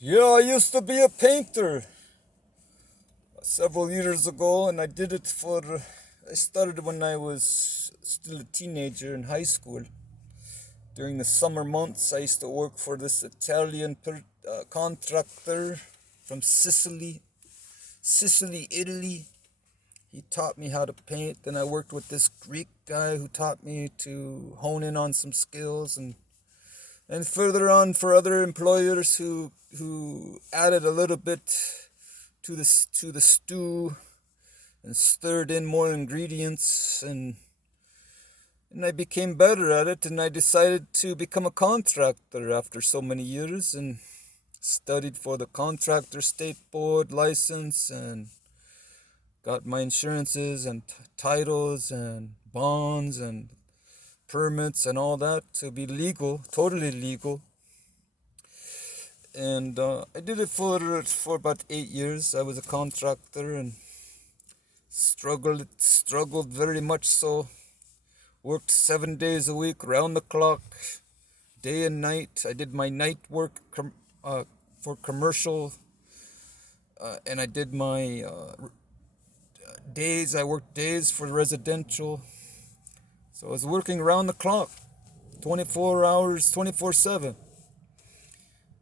Yeah, I used to be a painter several years ago, and I did it for. I started when I was still a teenager in high school. During the summer months, I used to work for this Italian contractor from Sicily, Italy. He taught me how to paint. Then I worked with this Greek guy who taught me to hone in on some skills, and further on for other employers who added a little bit to the stew and stirred in more ingredients, and I became better at it, and I decided to become a contractor after so many years, and studied for the contractor state board license, and got my insurances and titles and bonds and permits and all that to be legal, totally legal. And I did it for about 8 years. I was a contractor and struggled very much so. Worked 7 days a week, round the clock, day and night. I did my night work for commercial, and I did my days. I worked days for residential. So I was working round the clock, 24 hours, 24/7,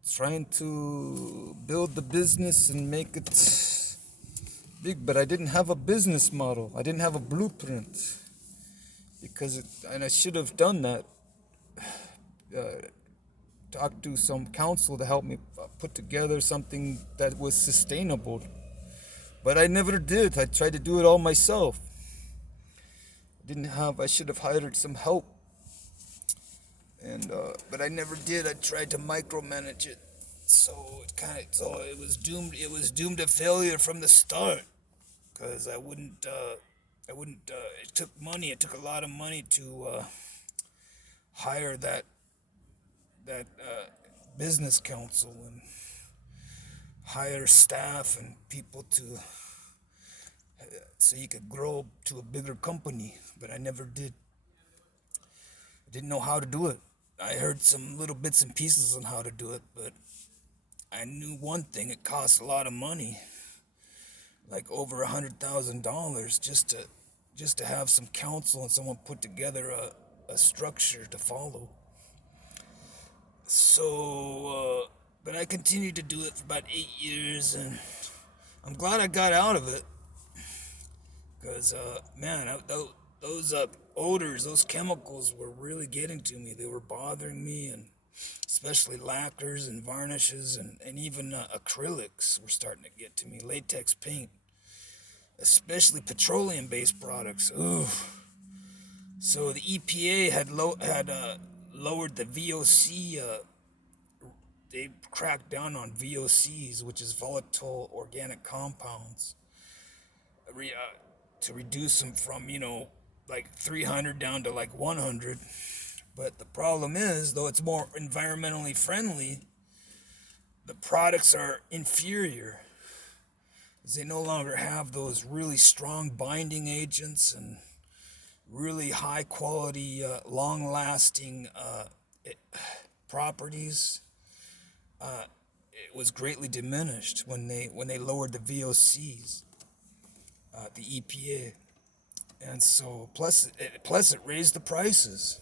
trying to build the business and make it big. But I didn't have a business model. I didn't have a blueprint and I should have done that. Talk to some counsel to help me put together something that was sustainable. But I never did. I tried to do it all myself. I should have hired some help. But I never did. I tried to micromanage it. So it was doomed to failure from the start. Because it took money. It took a lot of money to hire that business counsel and hire staff and people so you could grow to a bigger company. But I never did. I didn't know how to do it. I heard some little bits and pieces on how to do it, but I knew one thing: it cost a lot of money, like over $100,000, just to have some counsel and someone put together a structure to follow. But I continued to do it for about 8 years, and I'm glad I got out of it. Because, man, those odors, those chemicals were really getting to me. They were bothering me, and especially lacquers and varnishes and even acrylics were starting to get to me. Latex paint, especially petroleum-based products. Ooh. So the EPA had lowered the VOC. They cracked down on VOCs, which is volatile organic compounds, to reduce them from like 300 down to like 100. But the problem is, though it's more environmentally friendly, the products are inferior. They no longer have those really strong binding agents and really high quality, long lasting properties. It was greatly diminished when they lowered the VOCs, the EPA, and so plus it raised the prices.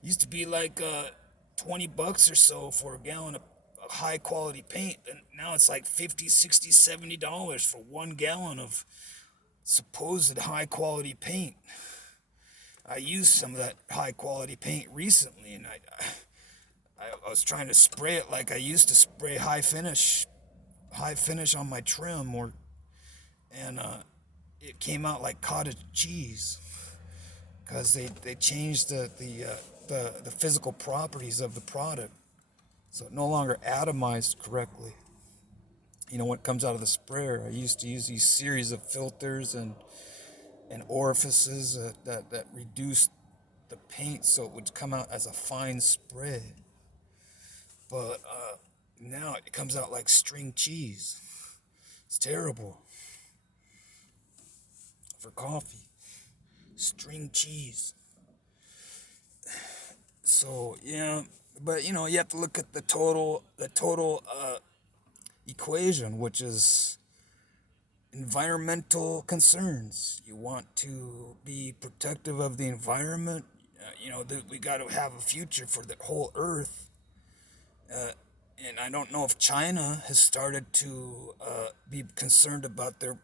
It used to be like $20 or so for a gallon of high quality paint, and now it's like 50, 60, $70 for 1 gallon of supposed high quality paint. I used some of that high quality paint recently, and I was trying to spray it like I used to spray high finish on my trim, and it came out like cottage cheese because they changed the physical properties of the product, so it no longer atomized correctly. When it comes out of the sprayer, I used to use these series of filters and orifices that reduced the paint so it would come out as a fine spray. But now it comes out like string cheese. It's terrible for coffee. String cheese. So yeah, but you have to look at the total equation, which is environmental concerns. You want to be protective of the environment. That we got to have a future for the whole Earth. And I don't know if China has started to be concerned about their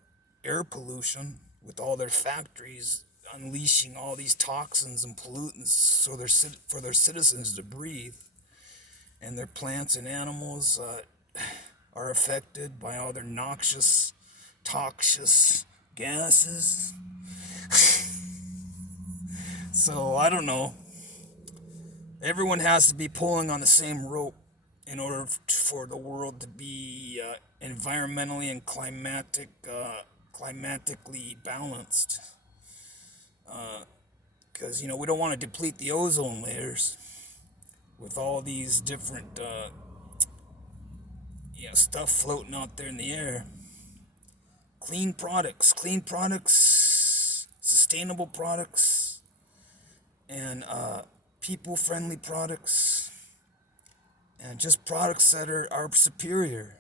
air pollution with all their factories unleashing all these toxins and pollutants for their citizens to breathe, and their plants and animals are affected by all their noxious, toxic gases. So I don't know. Everyone has to be pulling on the same rope in order for the world to be environmentally and climatically balanced. Because we don't want to deplete the ozone layers with all these different stuff floating out there in the air. Clean products, sustainable products, and people-friendly products, and just products that are superior.